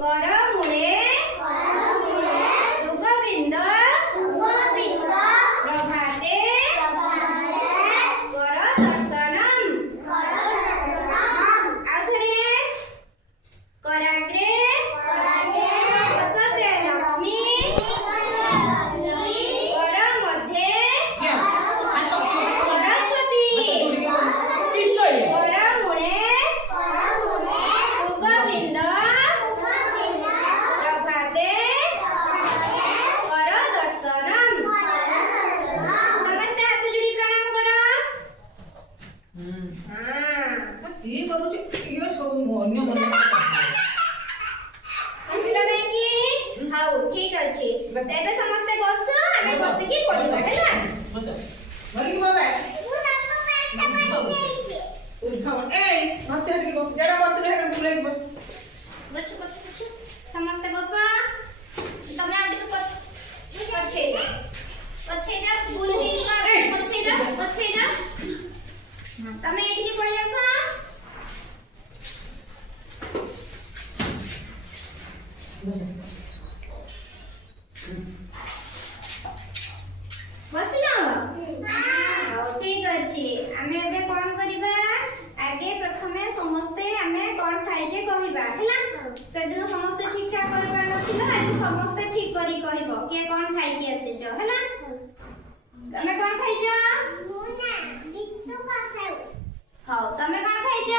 କରମୂଳେ ଦୁଗବିନ୍ଦ ପ୍ରଭାତେ କର ଦର୍ଶନମ୍। ଆଉଥରେ କରାଗ୍ରେ ବସତେ ଲକ୍ଷ୍ମୀ କର ମଧ୍ୟେ ସରସ୍ୱତୀ। କରମୂଳେ ଦୁଗବିନ୍ଦ ପ୍ରଭାତେ କର ଦର୍ଶନମ୍। ସମସ୍ତେ ହାତ ଯୋଡ଼ି ପ୍ରଣାମ କର। କିଏ କରୁଛି ଇଏ ସବୁ ଅନ୍ୟ ମନ ବୁଝିଲ କାହିଁକି? ହଉ ଠିକ ଅଛି। ଏବେ ସମସ୍ତେ ବସ, ଆମେ ବସିକି ପଢିବା ହେଲା। ବସ ଧରିକି ବାବା ଏଇ ମତେ ଟିକେ ବସ ଜରା ମତେ ହେଟା ବୁଲେଇକି ବସ ବଛ ବଛ ବଛ ସମସ୍ତେ ବସ। ତମେ ଆଉ ଟିକେ ପଛେଇ ଯା, ପଛେଇ ଯା, ଭୁଲ ହେଇଯିବ। ପଛେଇ ଯା, ପଛେଇ ଯା। ତମେ ଏଇଠିକି ପଳେଇ ଆସ। ବସିଲ? ହଉ ଠିକ ଅଛି। ଆମେ ଏବେ କଣ କରିବା? ଆଗେ ପ୍ରଥମେ ସମସ୍ତେ ଆମେ କଣ ଖାଇଛେ କହିବା ହେଲା। ସେଦିନ ସମସ୍ତେ ଠିକ ଠାକ କରିପାରିନଥିଲ, ଆଜି ସମସ୍ତେ ଠିକ କରି କହିବ କିଏ କଣ ଖାଇକି ଆସିଛ ହେଲା। ତମେ କଣ ଖାଇଛ? ହଉ ତମେ କଣ ଖାଇଛ?